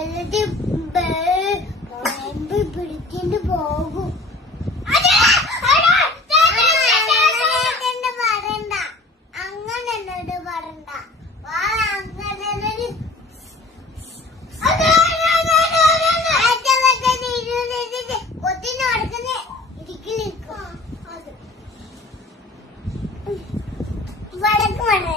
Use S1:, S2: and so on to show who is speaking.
S1: വലത് നോയമ്പ് പിടിച്ചിട്ട് പോകും. വടക്ക് വേണേ